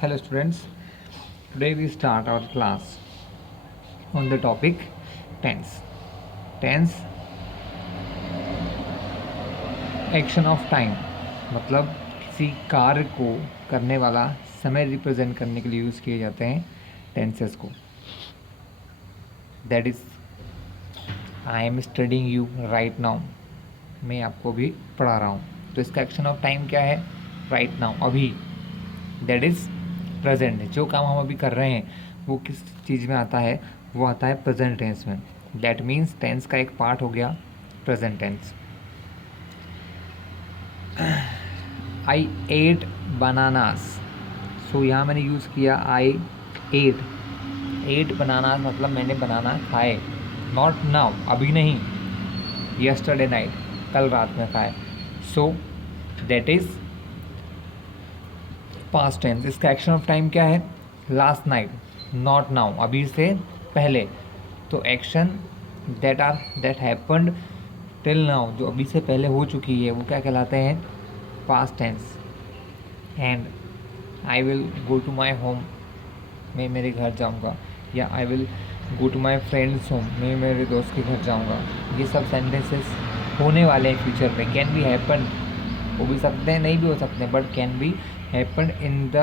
Hello students, today we start our class on the topic tense. Tense action of time, मतलब किसी कार्य को करने वाला समय रिप्रेजेंट करने के लिए यूज़ किए जाते हैं टेंसेस को. That is I am studying you right now, मैं आपको भी पढ़ा रहा हूँ. तो इसका एक्शन ऑफ टाइम क्या है? राइट नाउ, अभी. That is present. जो काम हम अभी कर रहे हैं वो किस चीज़ में आता है? वो आता है प्रेजेंट टेंस में. दैट मीन्स टेंस का एक पार्ट हो गया प्रेजेंट टेंस. आई एट बनानास. सो यहाँ मैंने यूज़ किया आई एट. एट बनानास मतलब मैंने बनाना खाए. नॉट नाउ, अभी नहीं. यस्टरडे नाइट, कल रात में खाए. So that is past tense. इसका एक्शन ऑफ टाइम क्या है? लास्ट नाइट, नॉट नाउ, अभी से पहले. तो action that happened till now, जो अभी से पहले हो चुकी है, वो क्या कहलाते हैं? Past tense. And I will go to my home, मैं मेरे घर जाऊंगा. या I will go to my friends home, मैं मेरे दोस्त के घर जाऊंगा. ये सब सेंटेंसेस होने वाले हैं फ्यूचर में. कैन बी हैपन, हो भी सकते हैं, नहीं भी हो सकते हैं, but can be happen in the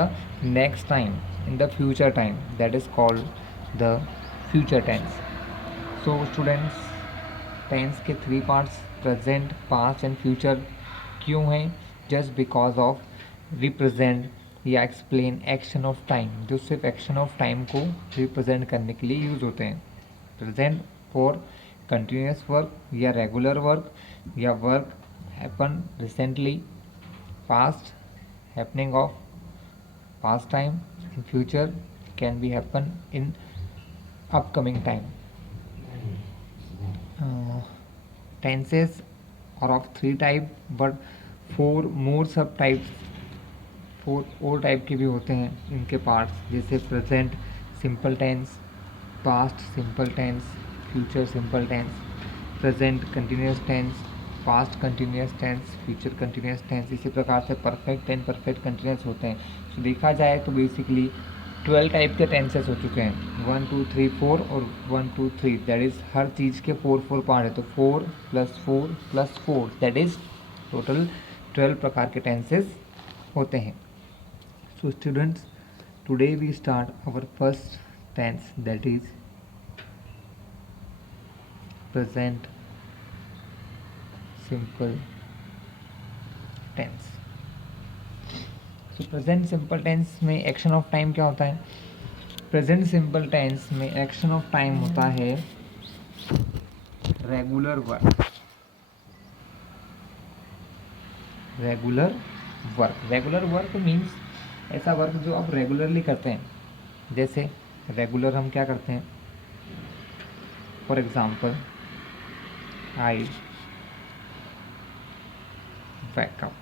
next time, in the future time. That is called the future tense. So students, tense के three parts present, past and future क्यों हैं? जस्ट बिकॉज ऑफ रिप्रेजेंट या explain action of time, जो सिर्फ action of time को represent करने के लिए यूज़ होते हैं. प्रेजेंट फॉर कंटिन्यूस वर्क या रेगुलर वर्क या work happen recently. Past happening of past time. In future can be happen in upcoming time. Tenses are of three type, but four more सब types, four और type के भी होते हैं इनके parts. जैसे present simple tense, past simple tense, future simple tense, present continuous tense, past continuous tense, future continuous tense. इसी प्रकार से परफेक्ट एंड परफेक्ट कंटिन्यूस होते हैं. तो देखा जाए तो बेसिकली 12 टाइप के टेंसेस हो चुके हैं. 1 2 3 4 और 1 2 3. दैट इज़ हर चीज़ के 4 पार्ट है. तो 4 + 4 + 4 दैट इज़ टोटल 12 प्रकार के टेंसेस होते हैं. So students, today we start our first tense, that is present simple tense. तो प्रेजेंट सिंपल टेंस में एक्शन ऑफ टाइम क्या होता है? प्रेजेंट सिंपल टेंस में एक्शन ऑफ टाइम होता है regular work. Regular work, regular work means ऐसा work जो आप रेगुलरली करते हैं. जैसे रेगुलर हम क्या करते हैं? For example, I wake up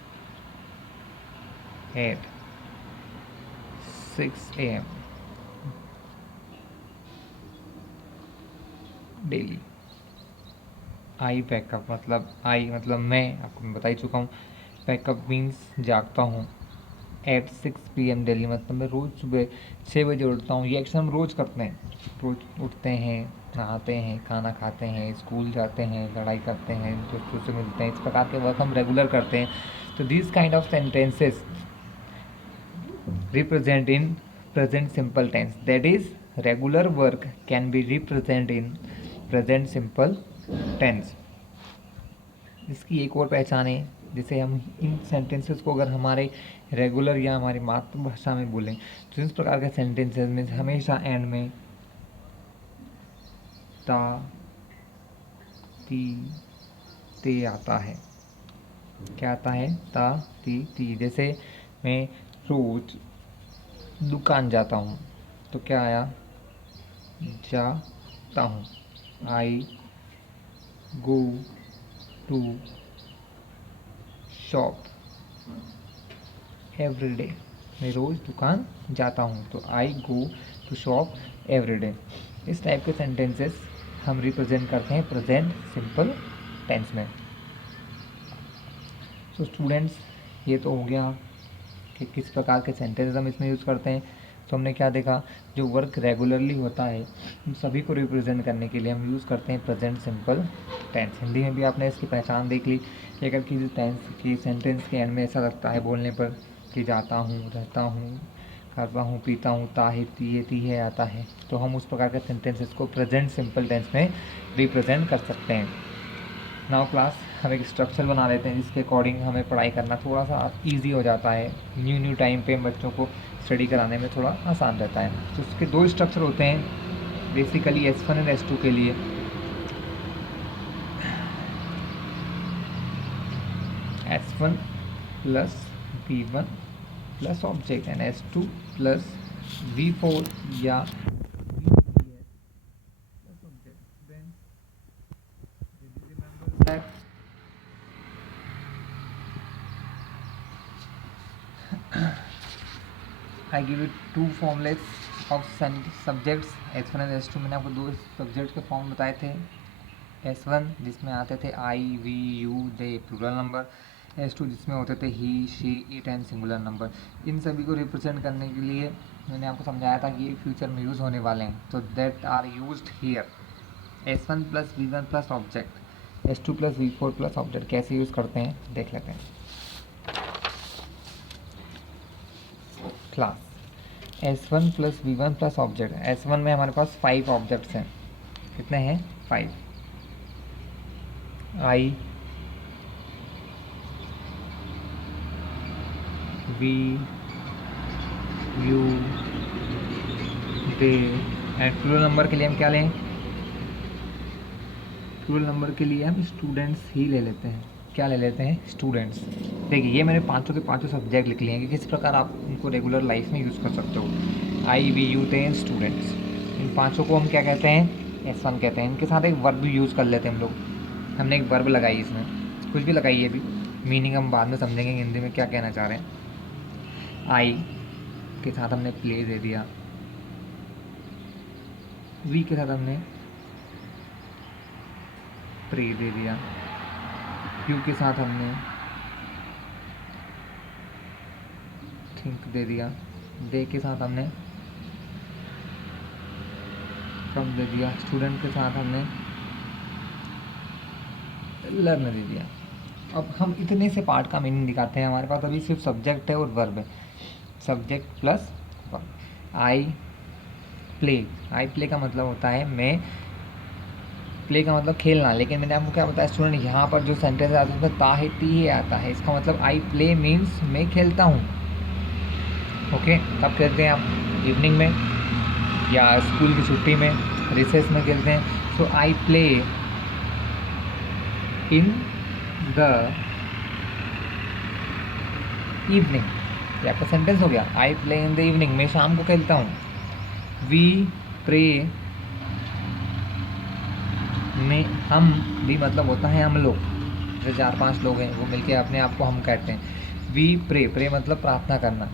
at 6 AM daily. I pack up मतलब आई मतलब मैं, आपको मैं बता ही चुका हूँ. पैकअप मीन्स जागता हूँ. एट 6 PM डेली मतलब मैं रोज़ सुबह 6 बजे उठता हूँ. ये एक्शन हम रोज़ करते हैं. रोज़ उठते हैं, नहाते हैं, खाना खाते हैं, स्कूल जाते हैं, लड़ाई करते हैं, दोस्तों से मिलते हैं. इस प्रकार के वर्क हम रेगुलर करते हैं. तो this kind of sentences represent in present simple tense. That is, regular work can be represent in present simple tense. इसकी एक और पहचान है. जैसे हम इन सेंटेंसेस को अगर हमारे रेगुलर या हमारी मातृभाषा में बोलें तो इस प्रकार के सेंटेंसेस में हमेशा एंड में ता ती ते आता है. क्या आता है? ता ती ती. जैसे मैं रोज दुकान जाता हूँ, तो क्या आया? जाता हूँ. I go to shop every day, मैं रोज़ दुकान जाता हूँ. तो I go to shop every day. इस टाइप के सेंटेंसेस हम रिप्रेजेंट करते हैं प्रेजेंट सिंपल टेंस में. सो स्टूडेंट्स, ये तो हो गया कि किस प्रकार के सेंटेंस हम इसमें यूज़ करते हैं। तो हमने क्या देखा, जो वर्क रेगुलरली होता है उन सभी को रिप्रेजेंट करने के लिए हम यूज़ करते हैं प्रेजेंट सिंपल टेंस। हिंदी में भी आपने इसकी पहचान देख ली कि अगर किसी टेंस की सेंटेंस के एंड में ऐसा लगता है बोलने पर कि जाता हूँ, रहता हूँ, खाता हूँ, पीता हूँ, ताहे तीये तीहे आता है, तो हम उस प्रकार के सेंटेंसेस को प्रेजेंट सिंपल टेंस में रिप्रेजेंट कर सकते हैं। नाउ क्लास, हम एक स्ट्रक्चर बना लेते हैं जिसके अकॉर्डिंग हमें पढ़ाई करना थोड़ा सा ईजी हो जाता है। न्यू टाइम पे बच्चों को स्टडी कराने में थोड़ा आसान रहता है। तो उसके दो स्ट्रक्चर होते हैं बेसिकली S1 और S2 के लिए। S1 plus V1 plus object and S2 plus V4 या VPS plus object. Then did you remember that I give you two formulas of subjects S1 और S2। मैंने आपको दो सब्जेक्ट के फॉर्म बताए थे। S1 जिसमें आते थे I, V, U, they plural number, S2 जिसमें होते थे he, she, it and singular number. इन सभी को रिप्रेजेंट करने के लिए मैंने आपको समझाया था कि ये फ्यूचर में यूज़ होने वाले हैं, तो that are used here. S1 plus V1 plus object, S2 plus V4 plus object कैसे यूज़ करते हैं देख लेते हैं। Class S1 plus V1 plus object. S1 में हमारे पास 5 ऑब्जेक्ट्स हैं। कितने हैं? 5। I, V, U, they and plural number के लिए हम क्या लें? प्लूरल नंबर के लिए हम स्टूडेंट्स ही ले लेते हैं। क्या ले लेते हैं? स्टूडेंट्स। देखिए ये मैंने पाँचों के पाँचों सब्जेक्ट लिख लिए हैं कि किस प्रकार आप उनको रेगुलर लाइफ में यूज़ कर सकते हो। I, V, U, they students, इन पाँचों को हम क्या कहते हैं? S1 कहते हैं। इनके साथ एक वर्ब भी यूज़ कर लेते हैं हम लोग। हमने एक वर्ब लगाई इसमें, कुछ भी लगाई है, भी मीनिंग हम बाद में समझेंगे हिंदी में क्या कहना चाह रहे हैं। आई के साथ हमने प्ले दे दिया, वी के साथ हमने प्रे दे दिया, यू के साथ हमने थिंक दे दिया, दे के साथ हमने कम दे दिया, स्टूडेंट के साथ हमने लर्न दे दिया। अब हम इतने से पार्ट का मीनिंग दिखाते हैं। हमारे पास अभी सिर्फ सब्जेक्ट है और वर्ब है। Subject plus verb. I play, I play का मतलब होता है मैं, प्ले का मतलब खेलना, लेकिन मैंने आपको क्या बताया स्टूडेंट, यहाँ पर जो सेंटेंस आता है उसमें ताहे टी आता है। इसका मतलब आई प्ले मीन्स मैं खेलता हूँ। ओके, कब खेलते हैं आप? इवनिंग में या स्कूल की छुट्टी में, रिसेस में खेलते हैं। So I play in the evening, ये आपका सेंटेंस हो गया। I play in the evening, मैं शाम को खेलता हूँ। वी प्रे में हम भी मतलब होता है हम लोग, जैसे 4-5 लोग हैं वो मिलके अपने आप को हम कहते हैं। वी प्रे, प्रे मतलब प्रार्थना करना।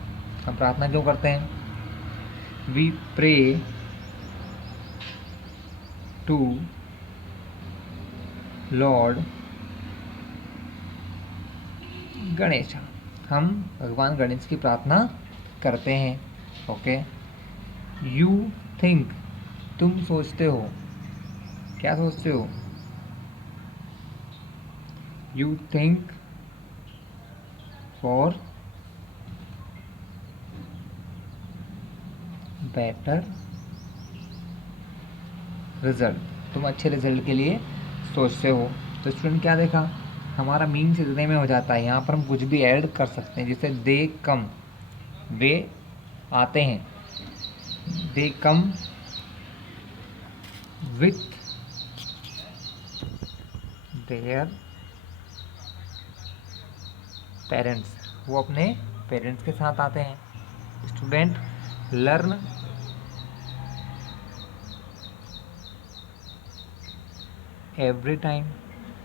हम प्रार्थना क्यों करते हैं? We pray to lord Ganesh, हम भगवान गणेश की प्रार्थना करते हैं। ओके। यू थिंक, तुम सोचते हो। क्या सोचते हो? You think for better result, तुम अच्छे रिजल्ट के लिए सोचते हो। तो स्टूडेंट क्या देखा, हमारा मीन्स इतने में हो जाता है। यहाँ पर हम कुछ भी ऐड कर सकते हैं, जैसे दे कम, वे आते हैं, दे कम विथ देयर पेरेंट्स, वो अपने पेरेंट्स के साथ आते हैं। स्टूडेंट लर्न एवरी टाइम,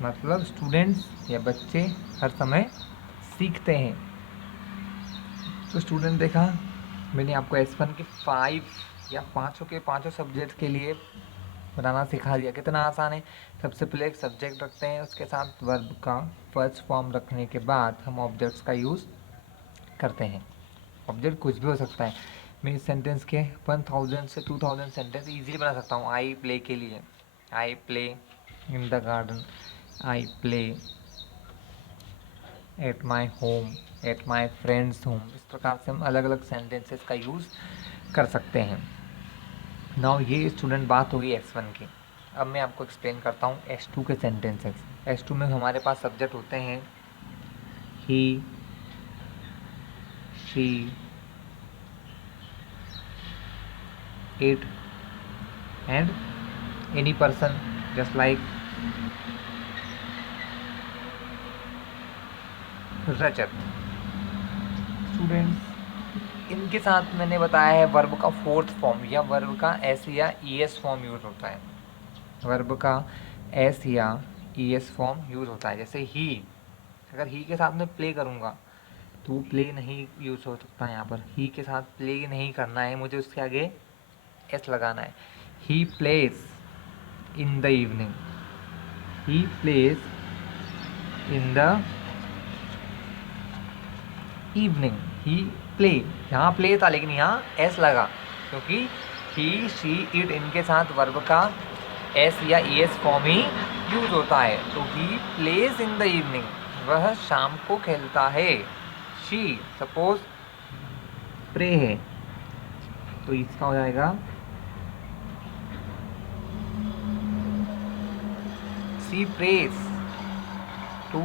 मतलब स्टूडेंट्स या बच्चे हर समय सीखते हैं। तो स्टूडेंट देखा, मैंने आपको S1 के 5 या पाँचों के पाँचों सब्जेक्ट के लिए बनाना सिखा दिया। कितना आसान है। सबसे पहले एक सब्जेक्ट रखते हैं, उसके साथ वर्ब का फर्स्ट फॉर्म रखने के बाद हम ऑब्जेक्ट्स का यूज़ करते हैं। ऑब्जेक्ट कुछ भी हो सकता है। मैं इस सेंटेंस के 1000 से 2000 सेंटेंस इजीली बना सकता हूँ आई प्ले के लिए। आई play in the garden, I play at my home, at my friends home. इस प्रकार से हम अलग अलग सेंटेंसेस का यूज़ कर सकते हैं। नाउ ये स्टूडेंट बात होगी S1 की। अब मैं आपको एक्सप्लेन करता हूँ S2 के सेंटेंसेस। S2 में हमारे पास सब्जेक्ट होते हैं he, she, it and any person just like Rajat. Students, इनके साथ मैंने बताया है वर्ब का फोर्थ फॉर्म या वर्ब का एस या ईएस फॉर्म यूज़ होता है। वर्ब का एस या ईएस फॉर्म यूज़ होता है। जैसे ही, अगर ही के साथ में प्ले करूँगा तो वो प्ले नहीं यूज़ हो सकता है। यहाँ पर ही के साथ प्ले नहीं करना है, मुझे उसके आगे एस लगाना है। He plays in the evening, he plays in the evening, he play. यहाँ प्ले था लेकिन यहाँ एस लगा, क्योंकि ही, शी, इट इनके साथ वर्ब का एस या ईएस फॉर्म ही यूज होता है। तो he plays in the evening, वह शाम को खेलता है। शी सपोज प्रे है तो इसका हो जाएगा she prays to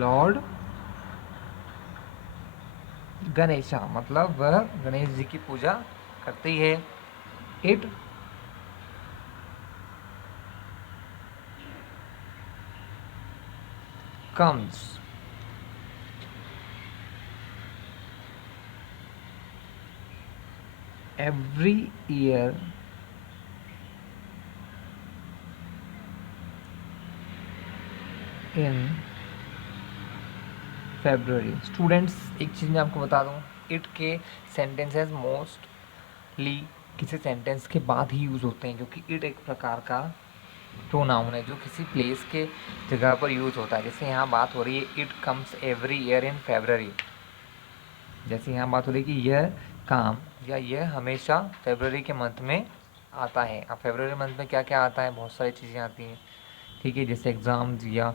lord Ganesha, मतलब वह गणेश जी की पूजा करती है। It comes every year in February. Students, एक चीज़ मैं आपको बता दूं, इट के सेंटेंसेस मोस्टली किसी सेंटेंस के बाद ही यूज़ होते हैं, क्योंकि इट एक प्रकार का प्रोनाउन है जो किसी प्लेस के जगह पर यूज़ होता है। जैसे यहाँ बात हो रही है it comes every year in February, जैसे यहाँ बात हो रही है कि यह काम या यह हमेशा फरवरी के मंथ में आता है। अब फरवरी मंथ में क्या क्या आता है, बहुत सारी चीज़ें आती हैं, ठीक है, जैसे एग्ज़ाम्स या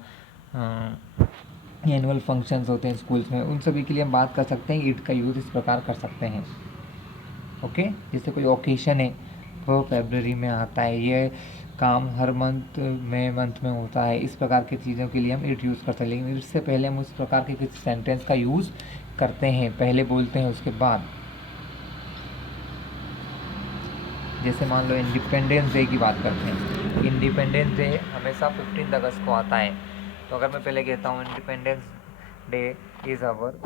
एनुअल फंक्शंस होते हैं स्कूल्स में, उन सभी के लिए हम बात कर सकते हैं, इट का यूज़ इस प्रकार कर सकते हैं। ओके, जैसे कोई ओकेशन है वो फरवरी में आता है, ये काम हर मंथ में होता है, इस प्रकार की चीज़ों के लिए हम इट यूज़ कर सकते हैं। लेकिन इससे पहले हम उस प्रकार के किसी सेंटेंस का यूज़ करते हैं, पहले बोलते हैं उसके बाद। जैसे मान लो इंडिपेंडेंस डे की बात करते हैं, इंडिपेंडेंस डे हमेशा 15 अगस्त को आता है, तो अगर मैं पहले कहता हूँ independence day is our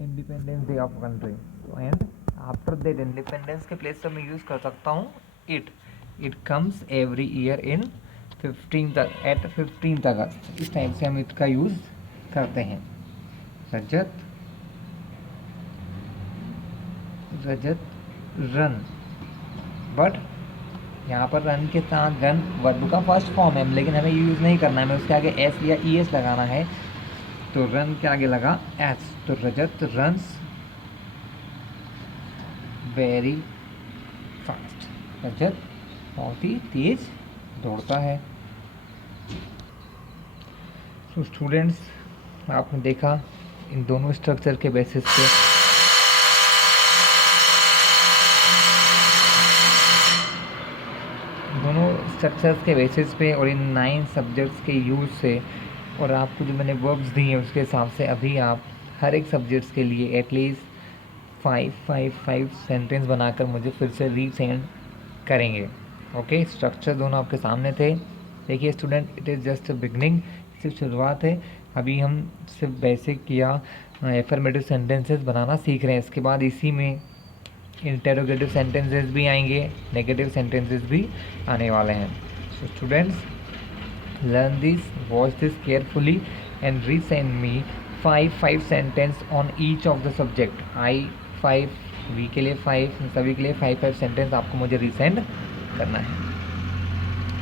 independence day of country, and after that independence के प्लेस पर मैं यूज़ कर सकता हूँ it. It comes every year in 15th August. इस टाइप से हम इट का यूज़ करते हैं। रजत रन, बट यहाँ पर रन के साथ रन वर्ब का फर्स्ट फॉर्म है, लेकिन हमें यूज़ नहीं करना है, हमें उसके आगे एस या ई एस लगाना है। तो रन के आगे लगा एस, तो रजत रन्स वेरी फास्ट, रजत बहुत ही तेज दौड़ता है। तो स्टूडेंट्स, आपने देखा इन दोनों स्ट्रक्चर के बेसिस पे और इन 9 सब्जेक्ट्स के यूज़ से, और आपको जो मैंने वर्ब्स दी हैं उसके हिसाब से अभी आप हर एक सब्जेक्ट्स के लिए एटलीस्ट 5 सेंटेंस बनाकर मुझे फिर से रीसेंड करेंगे। ओके, स्ट्रक्चर दोनों आपके सामने थे। देखिए student, it is just beginning, सिर्फ शुरुआत है। अभी हम सिर्फ बेसिक या एफर्मेटिव सेंटेंसेस बनाना सीख रहे हैं। इसके बाद इसी में इंटेरोगेटिव सेंटेंसेस भी आएंगे, नेगेटिव सेंटेंसेस भी आने वाले हैं। So students, learn this, watch this carefully and resend me 5 sentence on each of the subject. We के लिए 5, सभी के लिए 5 सेंटेंस आपको मुझे रीसेंड करना है।